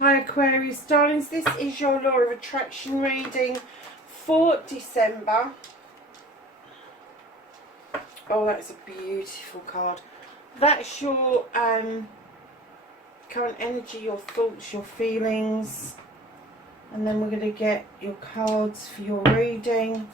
Hi Aquarius darlings, this is your Law of Attraction reading for December. Oh, that's a beautiful card. That's your current energy, your thoughts, your feelings. And then we're going to get your cards for your reading.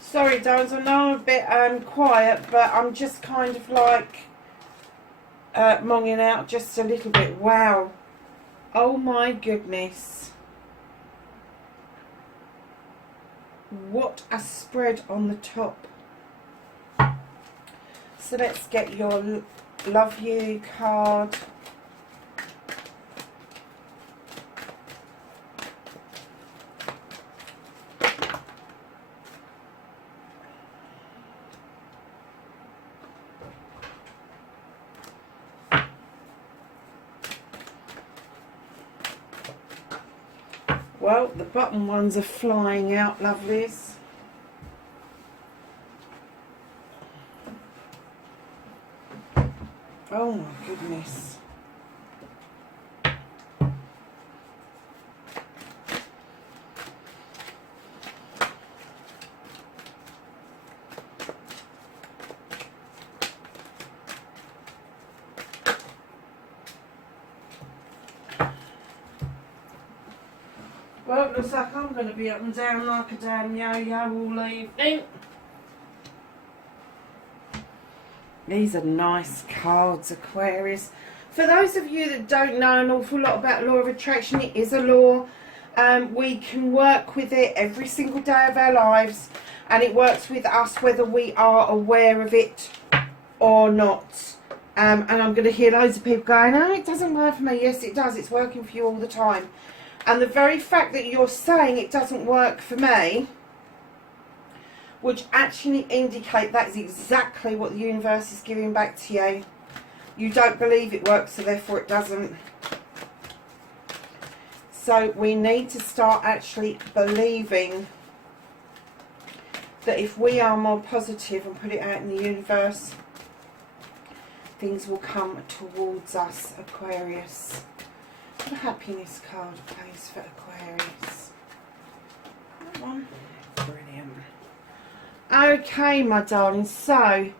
Sorry darlings, I know I'm a bit quiet, but I'm just kind of like monging out just a little bit. Wow. Oh my goodness. What a spread on the top. So let's get your love you card. Well, the bottom ones are flying out, lovelies. Oh my goodness. Well, it looks like I'm going to be up and down like a damn yo-yo all evening. These are nice cards, Aquarius. For those of you that don't know an awful lot about Law of Attraction, it is a law. We can work with it every single day of our lives. And it works with us whether we are aware of it or not. And I'm going to hear loads of people going, oh, it doesn't work for me. Yes, it does. It's working for you all the time. And the very fact that you're saying it doesn't work for me would actually indicate that's exactly what the universe is giving back to you. You don't believe it works, so therefore it doesn't. So we need to start actually believing that if we are more positive and put it out in the universe, things will come towards us, Aquarius. The happiness card plays for Aquarius. That one. Brilliant. Okay, my darling. So,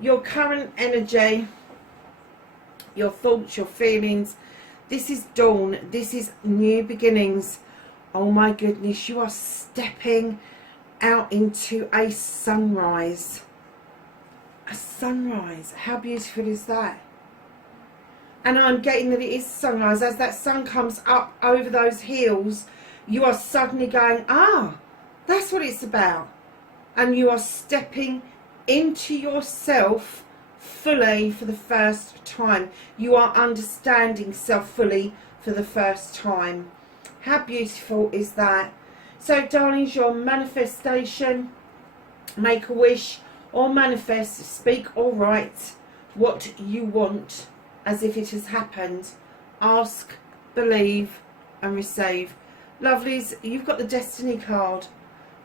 your current energy, your thoughts, your feelings. This is dawn. This is new beginnings. Oh my goodness, you are stepping out into a sunrise. A sunrise. How beautiful is that? And I'm getting that it is sunrise. As that sun comes up over those hills, you are suddenly going, ah, that's what it's about. And you are stepping into yourself fully for the first time. You are understanding self fully for the first time. How beautiful is that? So, darlings, your manifestation, make a wish or manifest, speak or write what you want as if it has happened. Ask, believe and receive. Lovelies, you've got the destiny card.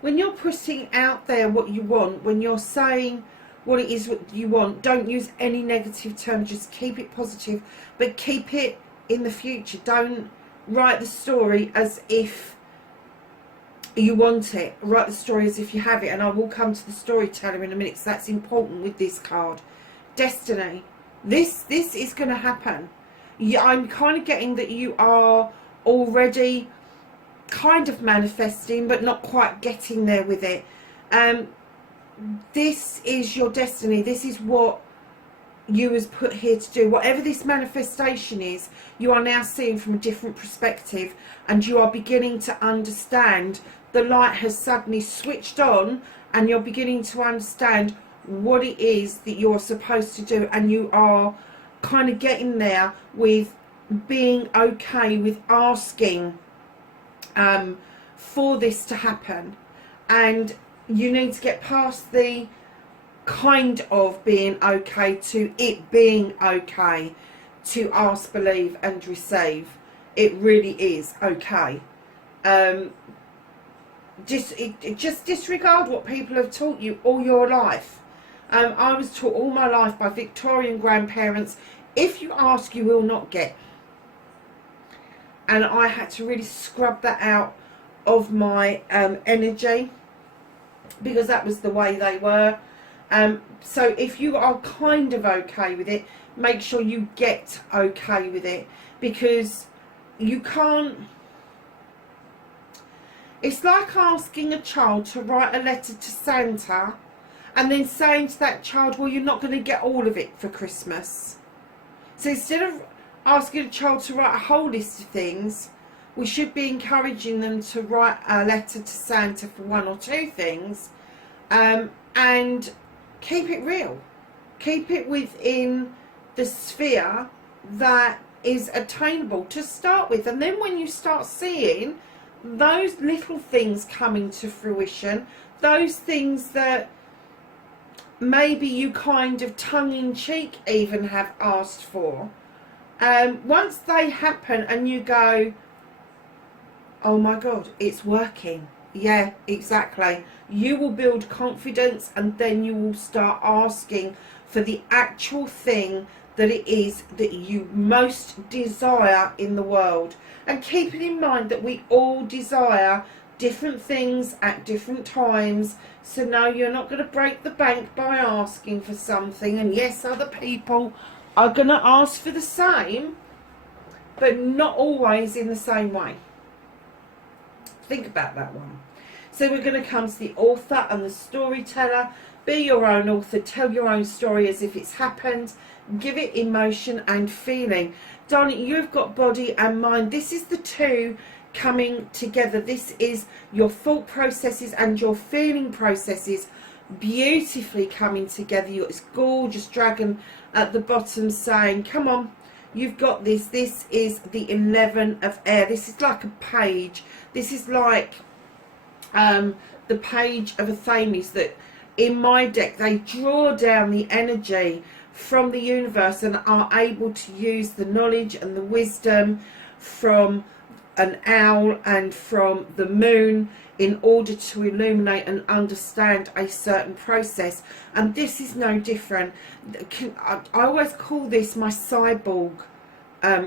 When you're putting out there what you want, when you're saying what it is what you want, don't use any negative terms. Just keep it positive, but keep it in the future. Don't write the story as if you want it. Write the story as if you have it. And I will come to the storyteller in a minute, because that's important with this card. Destiny. This is going to happen. I'm kind of getting that you are already kind of manifesting, but not quite getting there with it. This is your destiny. This is what you was put here to do. Whatever this manifestation is, you are now seeing from a different perspective, and you are beginning to understand. The light has suddenly switched on, and you're beginning to understand what it is that you're supposed to do, and you are kind of getting there with being okay with asking for this to happen. And you need to get past the kind of being okay to it being okay to ask, believe and receive. It really is okay. Just disregard what people have taught you all your life. I was taught all my life by Victorian grandparents, if you ask you will not get. And I had to really scrub that out of my energy, because that was the way they were. So if you are kind of okay with it, make sure you get okay with it, because you can't. It's like asking a child to write a letter to Santa and then saying to that child, well, you're not going to get all of it for Christmas. So instead of asking a child to write a whole list of things, we should be encouraging them to write a letter to Santa for one or two things, and keep it real. Keep it within the sphere that is attainable to start with. And then when you start seeing those little things coming to fruition, those things that maybe you kind of tongue-in-cheek even have asked for, once they happen and you go, oh my God, it's working. Yeah, exactly. You will build confidence, and then you will start asking for the actual thing that it is that you most desire in the world. And keeping in mind that we all desire different things at different times. So no, you're not going to break the bank by asking for something. And yes, other people are going to ask for the same, but not always in the same way. Think about that one. So we're going to come to the author and the storyteller. Be your own author. Tell your own story as if it's happened. Give it emotion and feeling. Darling, you've got body and mind. This is the two coming together. This is your thought processes and your feeling processes beautifully coming together. You've got this gorgeous dragon at the bottom saying, come on, you've got this. This is the 11 of air. This is like a page. This is like the page of a Thames, that in my deck they draw down the energy from the universe and are able to use the knowledge and the wisdom from an owl and from the moon in order to illuminate and understand a certain process. And this is no different. I always call this my cyborg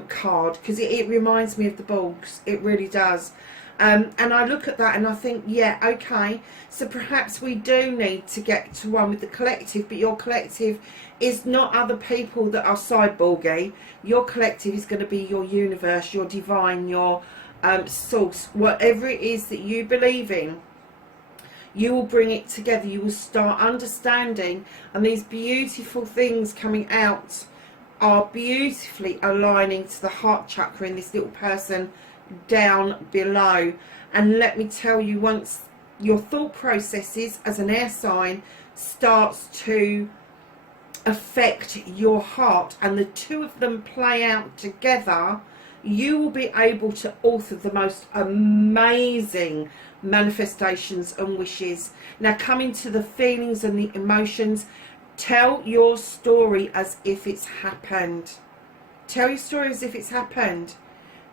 card, because it reminds me of the Borgs. It really does. And I look at that and I think, yeah, okay, so perhaps we do need to get to one with the collective, but your collective is not other people that are cyborgy. Your collective is going to be your universe, your divine, your source, whatever it is that you believe in. You will bring it together. You will start understanding, and these beautiful things coming out are beautifully aligning to the heart chakra in this little person down below. And let me tell you, once your thought processes as an air sign starts to affect your heart and the two of them play out together, you will be able to author the most amazing manifestations and wishes. Now, coming to the feelings and the emotions, tell your story as if it's happened. Tell your story as if it's happened.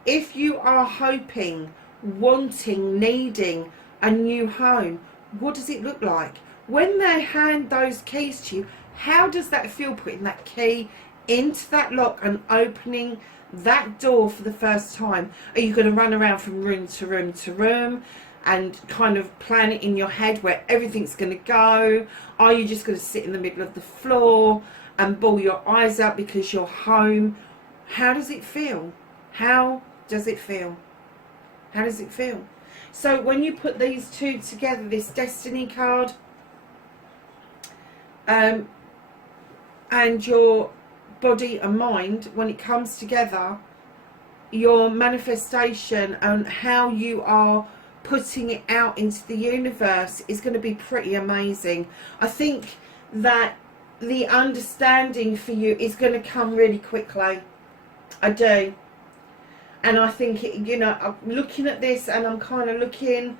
If you are hoping, wanting, needing a new home, what does it look like? When they hand those keys to you, how does that feel, putting that key into that lock and opening that door for the first time? Are you going to run around from room to room to room and kind of plan it in your head where everything's going to go? Are you just going to sit in the middle of the floor and bawl your eyes out because you're home? How does it feel? How does it feel? How does it feel? So when you put these two together, this Destiny card and your body and mind, when it comes together, your manifestation and how you are putting it out into the universe is going to be pretty amazing. I think that the understanding for you is going to come really quickly. I do. And I think, you know, I'm looking at this and I'm kind of looking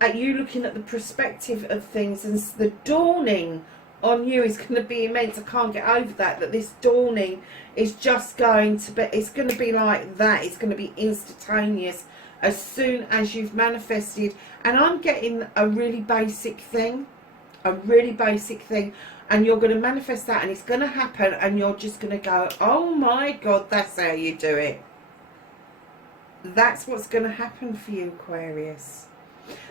at you, looking at the perspective of things, and the dawning on you is going to be immense. I can't get over that this dawning is just going to be, it's going to be like that. It's going to be instantaneous as soon as you've manifested. And I'm getting a really basic thing, and you're going to manifest that, and it's going to happen, and you're just going to go, oh my God, that's how you do it. That's what's going to happen for you, Aquarius.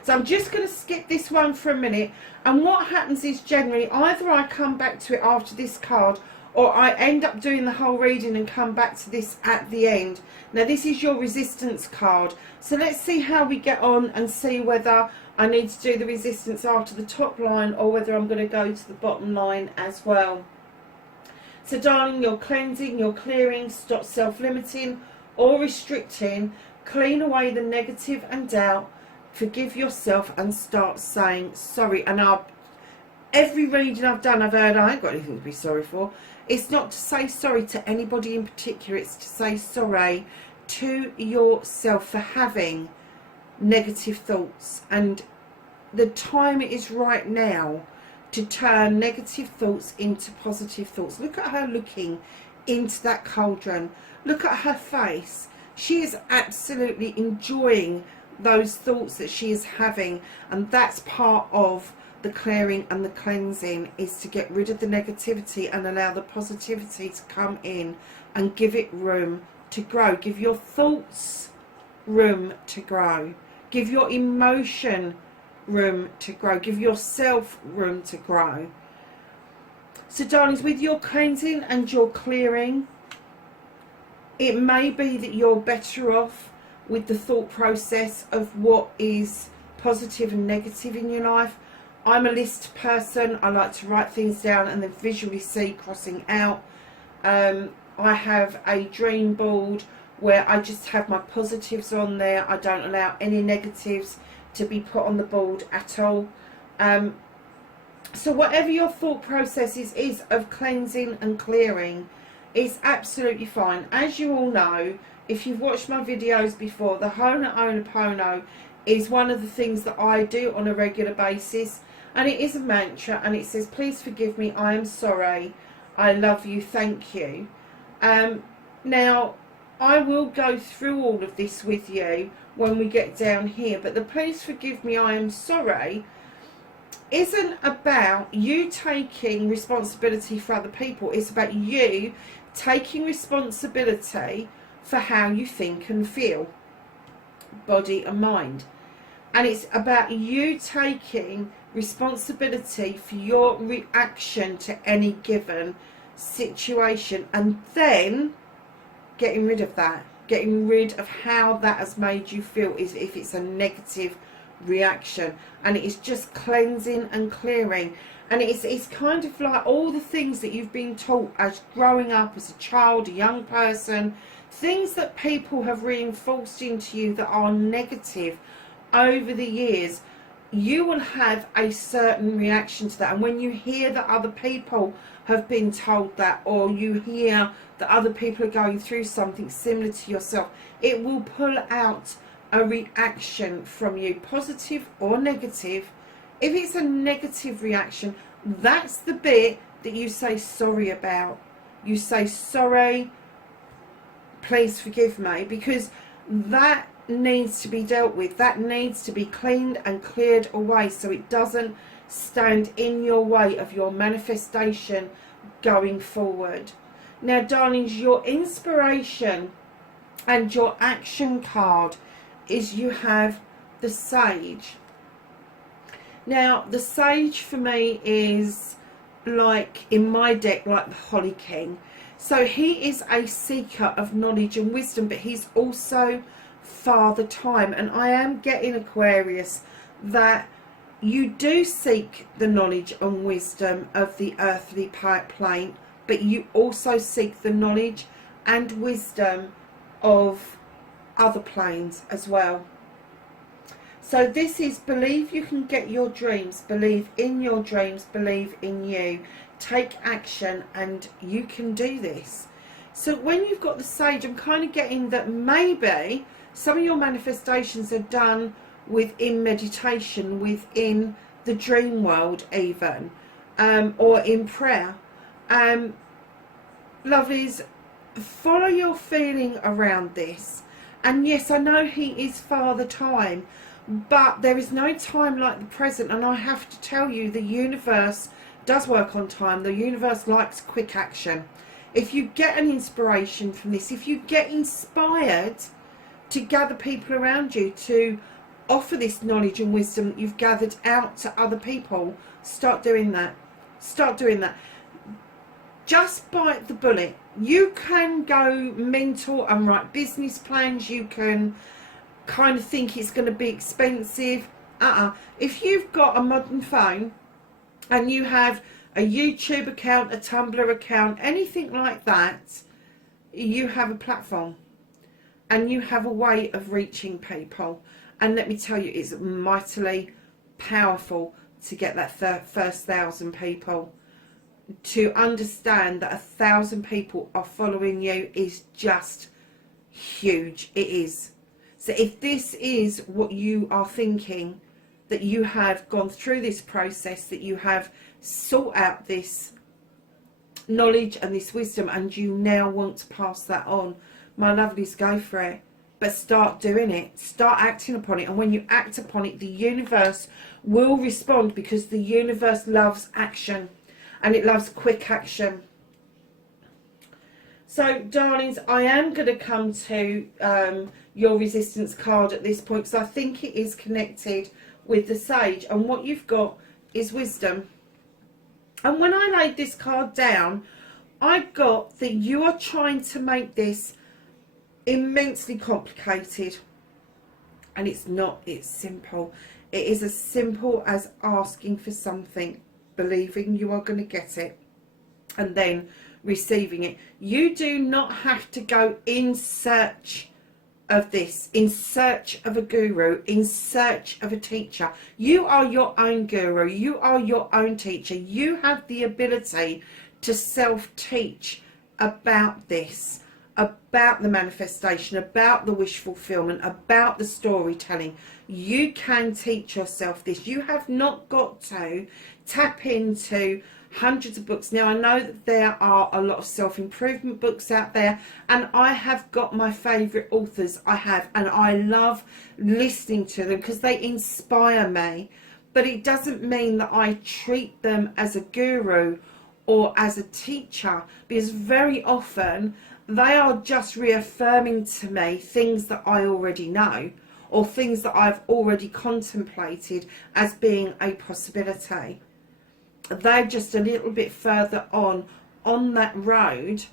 So I'm just going to skip this one for a minute, and what happens is generally either I come back to it after this card, or I end up doing the whole reading and come back to this at the end. Now this is your resistance card, so let's see how we get on and see whether I need to do the resistance after the top line or whether I'm going to go to the bottom line as well. So darling, you're cleansing, you're clearing, stop self-limiting or restricting, clean away the negative and doubt, forgive yourself and start saying sorry. And every reading I've done, I've heard I ain't got anything to be sorry for. It's not to say sorry to anybody in particular, it's to say sorry to yourself for having negative thoughts. And the time it is right now to turn negative thoughts into positive thoughts. Look at her looking into that cauldron. Look at her face. She is absolutely enjoying those thoughts that she is having, and that's part of the clearing and the cleansing, is to get rid of the negativity and allow the positivity to come in and give it room to grow. Give your thoughts room to grow. Give your emotion room to grow. Give yourself room to grow. So darlings, with your cleansing and your clearing, it may be that you're better off with the thought process of what is positive and negative in your life. I'm a list person. I like to write things down and then visually see crossing out. I have a dream board where I just have my positives on there. I don't allow any negatives to be put on the board at all. So whatever your thought process is of cleansing and clearing is absolutely fine. As you all know, if you've watched my videos before, the Ho'oponopono is one of the things that I do on a regular basis, and it is a mantra, and it says, please forgive me, I am sorry, I love you, thank you. Now I will go through all of this with you when we get down here, but the please forgive me, I am sorry isn't about you taking responsibility for other people. It's about you taking responsibility for how you think and feel, body and mind. And it's about you taking responsibility for your reaction to any given situation, and then getting rid of that, getting rid of how that has made you feel, is if it's a negative reaction. And it is just cleansing and clearing. And it's kind of like all the things that you've been taught as growing up as a child, a young person, things that people have reinforced into you that are negative over the years. You will have a certain reaction to that, and when you hear that other people have been told that, or you hear that other people are going through something similar to yourself, it will pull out a reaction from you, positive or negative. If it's a negative reaction, that's the bit that you say sorry about. You say sorry, please forgive me, because that needs to be dealt with. That needs to be cleaned and cleared away so it doesn't stand in your way of your manifestation going forward. Now darlings, your inspiration and your action card is you have the Sage. Now the Sage for me is, like in my deck, like the Holly King. So he is a seeker of knowledge and wisdom, but he's also Father Time. And I am getting, Aquarius, that you do seek the knowledge and wisdom of the earthly plane, but you also seek the knowledge and wisdom of other planes as well. So this is believe you can get your dreams, believe in your dreams, believe in you, take action, and you can do this. So when you've got the Sage, I'm kind of getting that maybe some of your manifestations are done within meditation, within the dream world even, or in prayer. Lovelies, follow your feeling around this. And yes, I know he is Father Time, but there is no time like the present. And I have to tell you, the universe does work on time. The universe likes quick action. If you get an inspiration from this, if you get inspired to gather people around you to offer this knowledge and wisdom that you've gathered out to other people, start doing that. Start doing that. Just bite the bullet. You can go mental and write business plans. You can kind of think it's going to be expensive. If you've got a modern phone and you have a YouTube account, a Tumblr account, anything like that, you have a platform and you have a way of reaching people. And let me tell you, it's mightily powerful to get that first 1,000 people. To understand that 1,000 people are following you is just huge. It is. So if this is what you are thinking, that you have gone through this process, that you have sought out this knowledge and this wisdom, and you now want to pass that on, my lovelies, go for it. But start doing it. Start acting upon it. And when you act upon it, the universe will respond, because the universe loves action. And it loves quick action. So, darlings, I am going to come to your resistance card at this point, because I think it is connected with the Sage. And what you've got is wisdom. And when I laid this card down, I got that you are trying to make this immensely complicated. And it's not. It's simple. It is as simple as asking for something, believing you are going to get it, and then receiving it. You do not have to go in search of this, in search of a guru, in search of a teacher. You are your own guru. You are your own teacher. You have the ability to self-teach about this, about the manifestation, about the wish fulfillment, about the storytelling. You can teach yourself this. You have not got to tap into hundreds of books. Now, I know that there are a lot of self-improvement books out there, and I have got my favourite authors. I have, and I love listening to them because they inspire me. But it doesn't mean that I treat them as a guru or as a teacher, because very often they are just reaffirming to me things that I already know, or things that I've already contemplated as being a possibility. They're just a little bit further on that road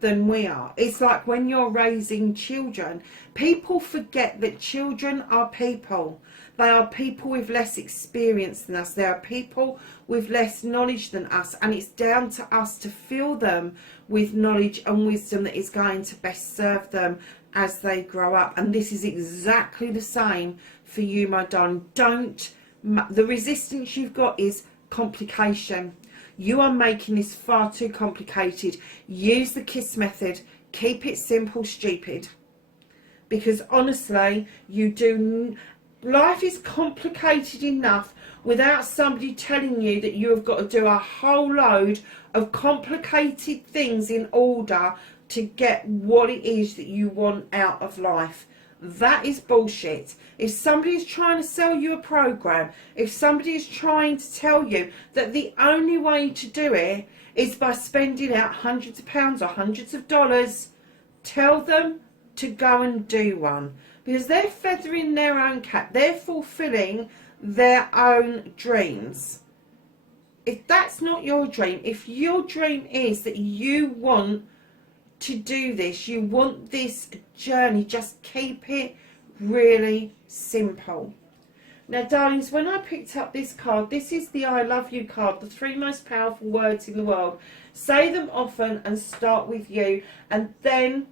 than we are. It's like when you're raising children, people forget that children are people. They are people with less experience than us. They are people with less knowledge than us, and it's down to us to fill them with knowledge and wisdom that is going to best serve them as they grow up. And this is exactly the same for you, my darling. The resistance you've got is complication. You are making this far too complicated. Use the KISS method. Keep it simple, stupid. Because honestly, life is complicated enough without somebody telling you that you have got to do a whole load of complicated things in order to get what it is that you want out of life. That is bullshit. If somebody is trying to sell you a program, if somebody is trying to tell you that the only way to do it is by spending out hundreds of pounds or hundreds of dollars, tell them to go and do one. Because they're feathering their own cap. They're fulfilling their own dreams. If that's not your dream, if your dream is that you want to do this. You want this journey. Just keep it really simple. Now, darlings, when I picked up this card, this is the I love you card, the 3 most powerful words in the world. Say them often and start with you, and then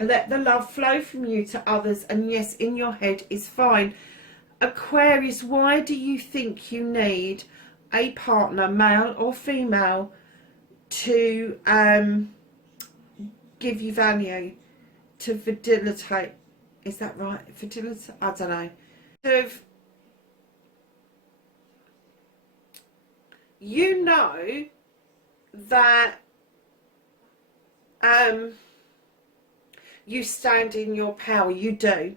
let the love flow from you to others. And yes, in your head is fine. Aquarius, why do you think you need a partner, male or female, to give you value, to fidelity? Is that right? Fidelity? I don't know. You know that you stand in your power, you do.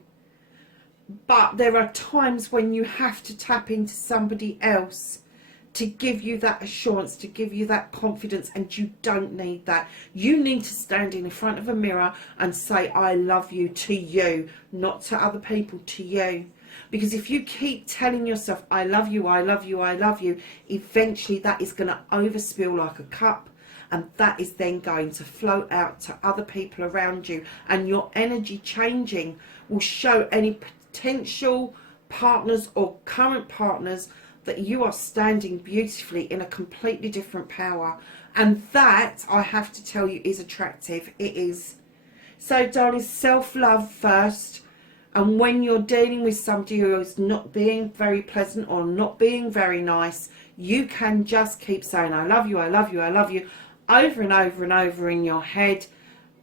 But there are times when you have to tap into somebody else to give you that assurance, to give you that confidence, and you don't need that. You need to stand in front of a mirror and say, I love you, to you, not to other people, to you. Because if you keep telling yourself, I love you, I love you, I love you, eventually that is going to overspill like a cup, and that is then going to flow out to other people around you, and your energy changing will show any potential partners or current partners that you are standing beautifully in a completely different power. And that, I have to tell you, is attractive. It is. So, darling, self-love first. And when you're dealing with somebody who is not being very pleasant or not being very nice, you can just keep saying, I love you, I love you, I love you, over and over and over in your head,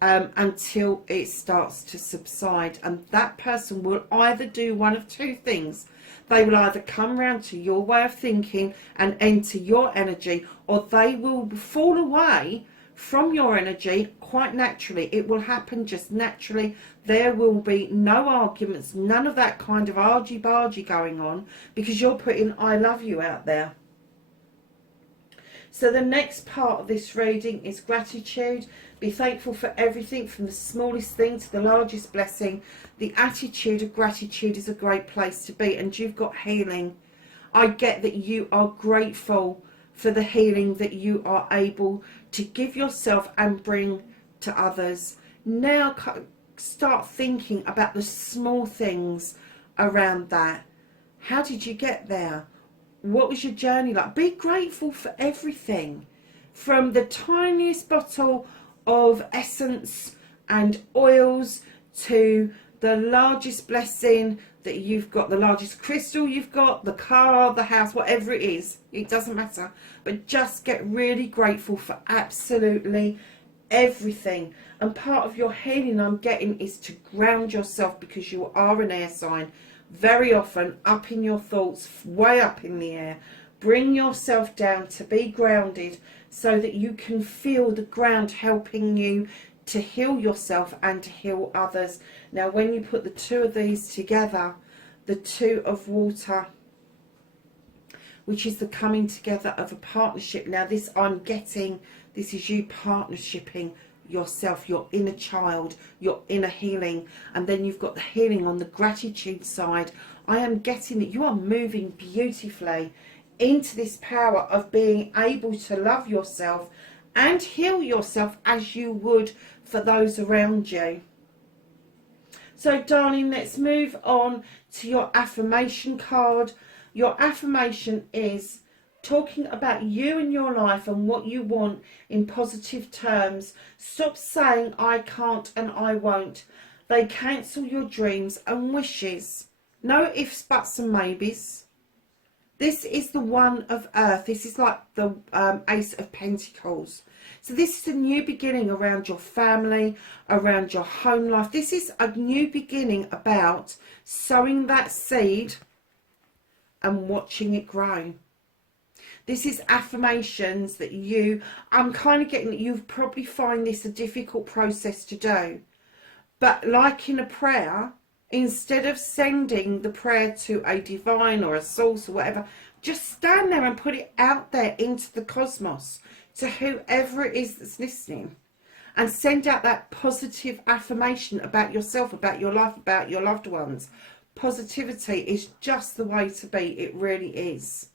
until it starts to subside. And that person will either do one of two things. They will either come round to your way of thinking and enter your energy, or they will fall away from your energy quite naturally. It will happen just naturally. There will be no arguments, none of that kind of argy-bargy going on, because you're putting I love you out there. So the next part of this reading is gratitude. Be thankful for everything, from the smallest thing to the largest blessing. The attitude of gratitude is a great place to be, and you've got healing. I get that you are grateful for the healing that you are able to give yourself and bring to others. Now start thinking about the small things around that. How did you get there? What was your journey like? Be grateful for everything, from the tiniest bottle of essence and oils to the largest blessing that you've got, the largest crystal you've got, the car, the house, whatever it is. It doesn't matter. But just get really grateful for absolutely everything. And part of your healing, I'm getting, is to ground yourself, because you are an air sign. Very often up in your thoughts, way up in the air. Bring yourself down to be grounded, so that you can feel the ground helping you to heal yourself and to heal others. Now, when you put the two of these together, the two of water, which is the coming together of a partnership. Now, this I'm getting, this is you partnershiping yourself, your inner child, your inner healing. And then you've got the healing on the gratitude side. I am getting that you are moving beautifully into this power of being able to love yourself and heal yourself as you would for those around you. So, darling, let's move on to your affirmation card. Your affirmation is talking about you and your life and what you want in positive terms. Stop saying I can't and I won't. They cancel your dreams and wishes. No ifs, buts and maybes. This is the one of earth. This is like the Ace of Pentacles. So this is a new beginning around your family, around your home life. This is a new beginning about sowing that seed and watching it grow. This is affirmations that I'm kind of getting that you probably find this a difficult process to do. But like in a prayer, instead of sending the prayer to a divine or a source or whatever, just stand there and put it out there into the cosmos to whoever it is that's listening, and send out that positive affirmation about yourself, about your life, about your loved ones. Positivity is just the way to be. It really is.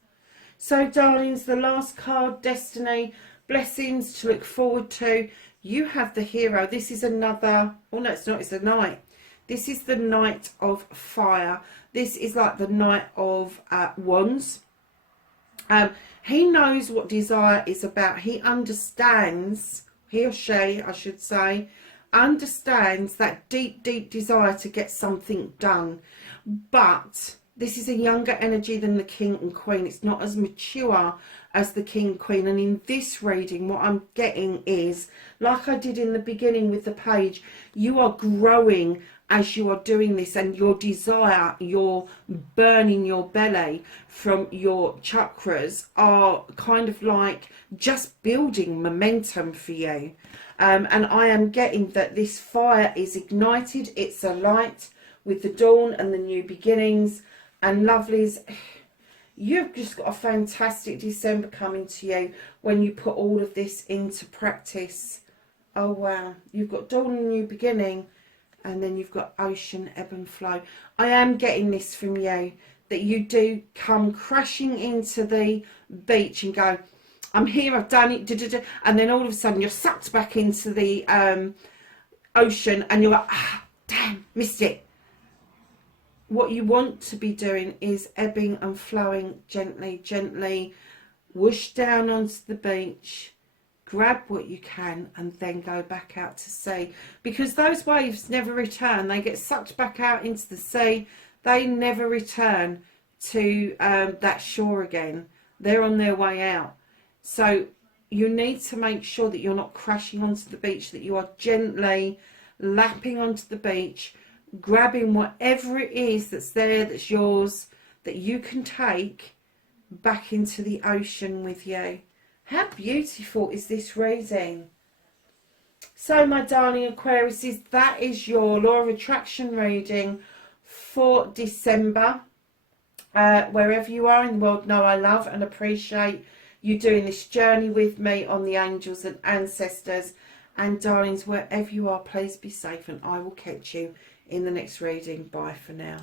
So, darlings, the last card, destiny, blessings to look forward to, You have the Hero. This is another, oh no, it's not, it's a Knight. This is the Knight of Fire. This is like the Knight of Wands. He knows what desire is about. He understands, he or she, I should say, understands that deep, deep desire to get something done. But this is a younger energy than the King and Queen. It's not as mature as the King and Queen. And in this reading, what I'm getting is, like I did in the beginning with the page, you are growing as you are doing this, and your desire, your burning your belly from your chakras are kind of like just building momentum for you. And I am getting that this fire is ignited. It's a light with the dawn and the new beginnings. And lovelies, you've just got a fantastic December coming to you when you put all of this into practice. Oh wow, you've got dawn and new beginning, and then you've got ocean, ebb and flow. I am getting this from you, that you do come crashing into the beach and go, I'm here, I've done it, and then all of a sudden you're sucked back into the ocean and you're like, ah, damn, missed it. What you want to be doing is ebbing and flowing gently, gently, whoosh down onto the beach, grab what you can, and then go back out to sea. Because those waves never return. They get sucked back out into the sea. They never return to that shore again. They're on their way out. So you need to make sure that you're not crashing onto the beach, that you are gently lapping onto the beach, grabbing whatever it is that's there, that's yours, that you can take back into the ocean with you. How beautiful is this reading? So my darling Aquariuses, that is your Law of Attraction reading for December. Wherever you are in the world, know I love and appreciate you doing this journey with me on the angels and ancestors. And darlings, wherever you are, please be safe, and I will catch you in the next reading. Bye for now.